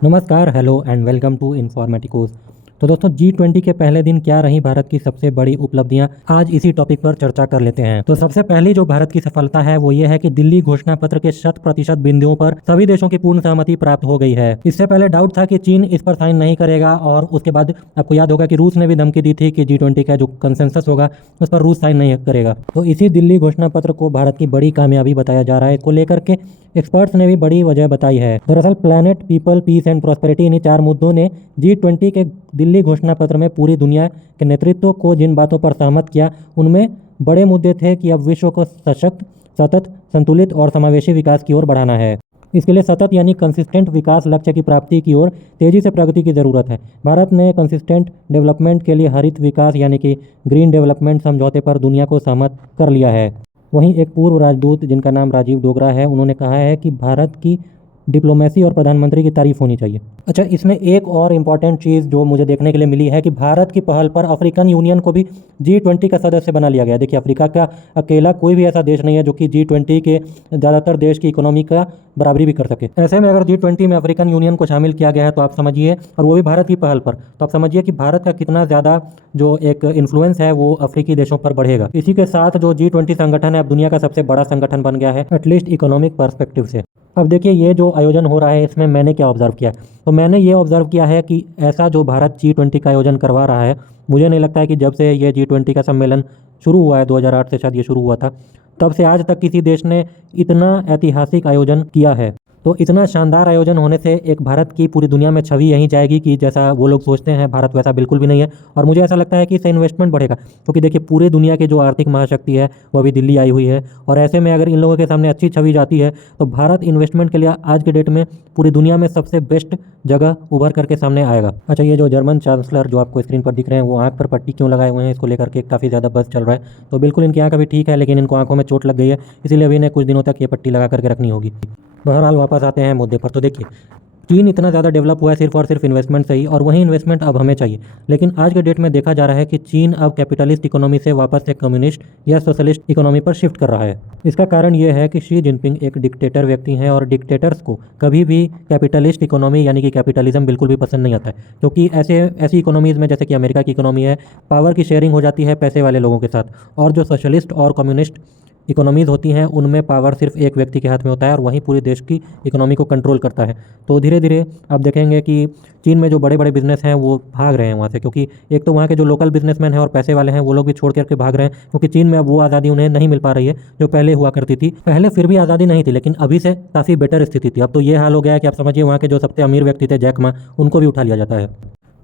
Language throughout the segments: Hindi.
नमस्कार, हेलो एंड वेलकम टू इन्फॉर्मेटिकोस। तो दोस्तों, G20 के पहले दिन क्या रही भारत की सबसे बड़ी उपलब्धियां, आज इसी टॉपिक पर चर्चा कर लेते हैं। तो सबसे पहली जो भारत की सफलता है वो ये है कि दिल्ली घोषणा पत्र के 100% बिंदुओं पर सभी देशों की पूर्ण सहमति प्राप्त हो गई है। इससे पहले डाउट था कि चीन इस पर साइन नहीं करेगा, और उसके बाद आपको याद होगा कि रूस ने भी धमकी दी थी कि G20 का जो कंसेंसस होगा उस पर रूस साइन नहीं करेगा। तो इसी दिल्ली घोषणा पत्र को भारत की बड़ी कामयाबी बताया जा रहा है। इसको लेकर के एक्सपर्ट्स ने भी बड़ी वजह बताई है। दरअसल planet, people, peace and prosperity, इन्हीं 4 मुद्दों ने G20 के दिल्ली घोषणा पत्र में पूरी दुनिया के नेतृत्व को जिन बातों पर सहमत किया, उनमें बड़े मुद्दे थे कि अब विश्व को सशक्त, सतत, संतुलित और समावेशी विकास की ओर बढ़ाना है। इसके लिए सतत यानी कंसिस्टेंट विकास लक्ष्य की प्राप्ति की ओर तेजी से प्रगति की ज़रूरत है। भारत ने कंसिस्टेंट डेवलपमेंट के लिए हरित विकास यानी कि ग्रीन डेवलपमेंट समझौते पर दुनिया को सहमत कर लिया है। वहीं एक पूर्व राजदूत जिनका नाम राजीव डोगरा है, उन्होंने कहा है कि भारत की डिप्लोमेसी और प्रधानमंत्री की तारीफ होनी चाहिए। अच्छा, इसमें एक और इम्पॉर्टेंट चीज़ जो मुझे देखने के लिए मिली है कि भारत की पहल पर अफ्रीकन यूनियन को भी G20 का सदस्य बना लिया गया। देखिए, अफ्रीका का अकेला कोई भी ऐसा देश नहीं है जो कि G20 के ज़्यादातर देश की इकोनॉमी का बराबरी भी कर सके। ऐसे में अगर G20 में अफ्रीकन यूनियन को शामिल किया गया है तो आप समझिए, और वो भी भारत की पहल पर, तो आप समझिए कि भारत का कितना ज़्यादा जो एक इन्फ्लुएंस है वो अफ्रीकी देशों पर बढ़ेगा। इसी के साथ जो G20 संगठन है अब दुनिया का सबसे बड़ा संगठन बन गया है, एटलीस्ट इकोनॉमिक पर्सपेक्टिव से। अब देखिए, ये जो आयोजन हो रहा है इसमें मैंने क्या ऑब्जर्व किया, तो मैंने ये ऑब्जर्व किया है कि ऐसा जो भारत G20 का आयोजन करवा रहा है, मुझे नहीं लगता है कि जब से ये G20 का सम्मेलन शुरू हुआ है, 2008 से शायद ये शुरू हुआ था, तब से आज तक किसी देश ने इतना ऐतिहासिक आयोजन किया है। तो इतना शानदार आयोजन होने से एक भारत की पूरी दुनिया में छवि यही जाएगी कि जैसा वो लोग सोचते हैं भारत वैसा बिल्कुल भी नहीं है। और मुझे ऐसा लगता है कि इससे इन्वेस्टमेंट बढ़ेगा, क्योंकि देखिए पूरे दुनिया की जो आर्थिक महाशक्ति है वो अभी दिल्ली आई हुई है, और ऐसे में अगर इन लोगों के सामने अच्छी छवि जाती है तो भारत इन्वेस्टमेंट के लिए आज के डेट में पूरी दुनिया में सबसे बेस्ट जगह उभर करके सामने आएगा। अच्छा, ये जो जर्मन चांसलर जो आपको स्क्रीन पर दिख रहे हैं वो आंख पर पट्टी क्यों लगाए हुए हैं, इसको लेकर के काफ़ी ज़्यादा बस चल रहा है। तो बिल्कुल इनकी आंख अभी ठीक है, लेकिन इनको आंखों में चोट लग गई है, इसीलिए अभी इन्हें कुछ दिनों तक ये पट्टी लगा करके रखनी होगी। बहरहाल वापस आते हैं मुद्दे पर। तो देखिए, चीन इतना ज़्यादा डेवलप हुआ है सिर्फ और सिर्फ इन्वेस्टमेंट से ही, और वही इन्वेस्टमेंट अब हमें चाहिए। लेकिन आज के डेट में देखा जा रहा है कि चीन अब कैपिटलिस्ट इकोनॉमी से वापस से कम्युनिस्ट या सोशलिस्ट इकोनॉमी पर शिफ्ट कर रहा है। इसका कारण ये है कि शी जिनपिंग एक डिक्टेटर व्यक्ति हैं, और डिक्टेटर्स को कभी भी कैपिटलिस्ट इकोनॉमी यानी कि कैपिटलिज्म बिल्कुल भी पसंद नहीं आता है, क्योंकि ऐसी इकोनॉमीज़ में जैसे कि अमेरिका की इकोनॉमी है, पावर की शेयरिंग हो जाती है पैसे वाले लोगों के साथ, और जो सोशलिस्ट और कम्युनिस्ट इकोनॉमीज़ होती हैं उनमें पावर सिर्फ एक व्यक्ति के हाथ में होता है, और वहीं पूरे देश की इकोनॉमी को कंट्रोल करता है। तो धीरे धीरे आप देखेंगे कि चीन में जो बड़े बड़े बिजनेस हैं वो भाग रहे हैं वहाँ से, क्योंकि एक तो वहाँ के जो लोकल बिजनेसमैन हैं और पैसे वाले हैं वो लोग भी छोड़ करके भाग रहे हैं, क्योंकि चीन में अब वो आज़ादी उन्हें नहीं मिल पा रही है जो पहले हुआ करती थी। पहले फिर भी आज़ादी नहीं थी, लेकिन अभी से काफ़ी बेटर स्थिति थी। अब तो ये हाल हो गया है कि आप समझिए वहाँ के जो सबसे अमीर व्यक्ति थे जैक मा, उनको भी उठा लिया जाता है।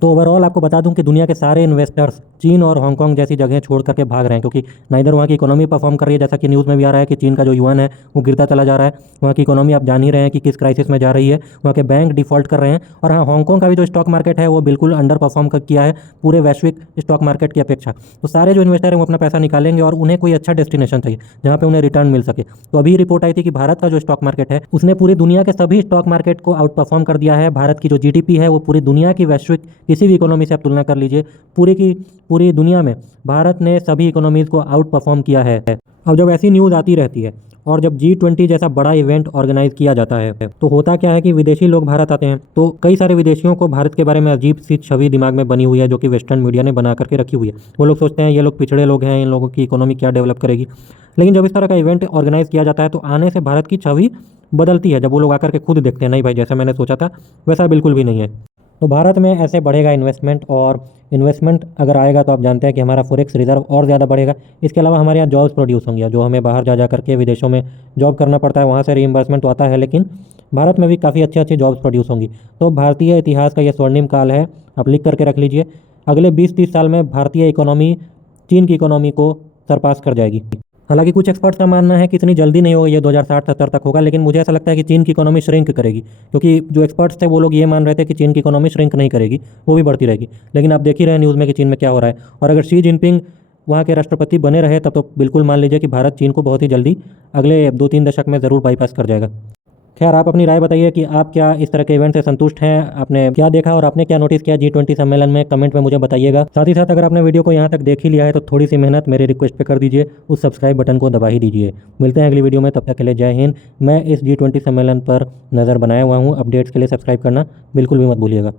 तो ओवरऑल आपको बता दूं कि दुनिया के सारे इन्वेस्टर्स चीन और हांगकांग जैसी जगह छोड़ करके भाग रहे हैं, क्योंकि ना इधर वहाँ की इकोनॉमी परफॉर्म कर रही है, जैसा कि न्यूज़ में भी आ रहा है कि चीन का जो युआन है वो गिरता चला जा रहा है। वहाँ की इकोनॉमी आप जान ही रहे हैं कि किस क्राइसिस में जा रही है, वहाँ के बैंक डिफॉल्ट कर रहे हैं। और हाँ, हांगकांग का भी जो स्टॉक मार्केट है वो बिल्कुल अंडर परफॉर्म किया है पूरे वैश्विक स्टॉक मार्केट की अपेक्षा। तो सारे जो इन्वेस्टर हैं वो अपना पैसा निकालेंगे, और उन्हें कोई अच्छा डेस्टिनेशन चाहिए जहाँ पर उन्हें रिटर्न मिल सके। तो अभी रिपोर्ट आई थी कि भारत का जो स्टॉक मार्केट है उसने पूरी दुनिया के सभी स्टॉक मार्केट को आउट परफॉर्म कर दिया है। भारत की जो GDP है वो पूरी दुनिया की वैश्विक किसी भी इकोनॉमी से आप तुलना कर लीजिए, पूरी की पूरी दुनिया में भारत ने सभी इकोनॉमीज़ को आउट परफॉर्म किया है। अब जब ऐसी न्यूज़ आती रहती है और जब G20 जैसा बड़ा इवेंट ऑर्गेनाइज किया जाता है तो होता क्या है कि विदेशी लोग भारत आते हैं, तो कई सारे विदेशियों को भारत के बारे में अजीब सी छवि दिमाग में बनी हुई है जो कि वेस्टर्न मीडिया ने बना करके रखी हुई है। वो लोग सोचते हैं ये लोग पिछड़े लोग हैं, इन लोगों की इकोनॉमी क्या डेवलप करेगी। लेकिन जब इस तरह का इवेंट ऑर्गेनाइज किया जाता है तो आने से भारत की छवि बदलती है। जब वो लोग आकर के खुद देखते हैं, नहीं भाई जैसा मैंने सोचा था वैसा बिल्कुल भी नहीं है। तो भारत में ऐसे बढ़ेगा इन्वेस्टमेंट, और इन्वेस्टमेंट अगर आएगा तो आप जानते हैं कि हमारा फॉरेक्स रिजर्व और ज़्यादा बढ़ेगा। इसके अलावा हमारे यहाँ जॉब्स प्रोड्यूस होंगे, जो हमें बाहर जा करके विदेशों में जॉब करना पड़ता है, वहाँ से रीइंबर्समेंट तो आता है, लेकिन भारत में भी काफ़ी अच्छी अच्छी जॉब्स प्रोड्यूस होंगी। तो भारतीय इतिहास का ये स्वर्णिम काल है, आप लिख करके रख लीजिए। अगले 20-30 साल में भारतीय इकोनॉमी चीन की इकोनॉमी को सरपास कर जाएगी। हालांकि कुछ एक्सपर्ट्स का मानना है कि इतनी जल्दी नहीं होगा, ये 2060-70 तक होगा, लेकिन मुझे ऐसा लगता है कि चीन की इकोनॉमी श्रिंक करेगी, क्योंकि जो एक्सपर्ट्स थे वो लोग ये मान रहे थे कि चीन की इकोनॉमी श्रिंक नहीं करेगी, वो भी बढ़ती रहेगी। लेकिन आप देख ही रहे हैं न्यूज़ में कि चीन में क्या हो रहा है। और अगर शी जिनपिंग वहाँ के राष्ट्रपति बने रहे तब तो बिल्कुल मान लीजिए कि भारत चीन को बहुत ही जल्दी अगले 2-3 दशक में ज़रूर बाईपास कर जाएगा। खैर आप अपनी राय बताइए कि आप क्या इस तरह के इवेंट से संतुष्ट हैं, आपने क्या देखा और आपने क्या नोटिस किया G20 सम्मेलन में, कमेंट में मुझे बताइएगा। साथ ही साथ अगर आपने वीडियो को यहाँ तक देख ही लिया है तो थोड़ी सी मेहनत मेरे रिक्वेस्ट पे कर दीजिए, उस सब्सक्राइब बटन को दबा ही दीजिए। मिलते हैं अगली वीडियो में, तब तक के लिए जय हिंद। मैं इस G20 सम्मेलन पर नज़र बनाया हुआ हूँ, अपडेट्स के लिए सब्सक्राइब करना बिल्कुल भी मत भूलिएगा।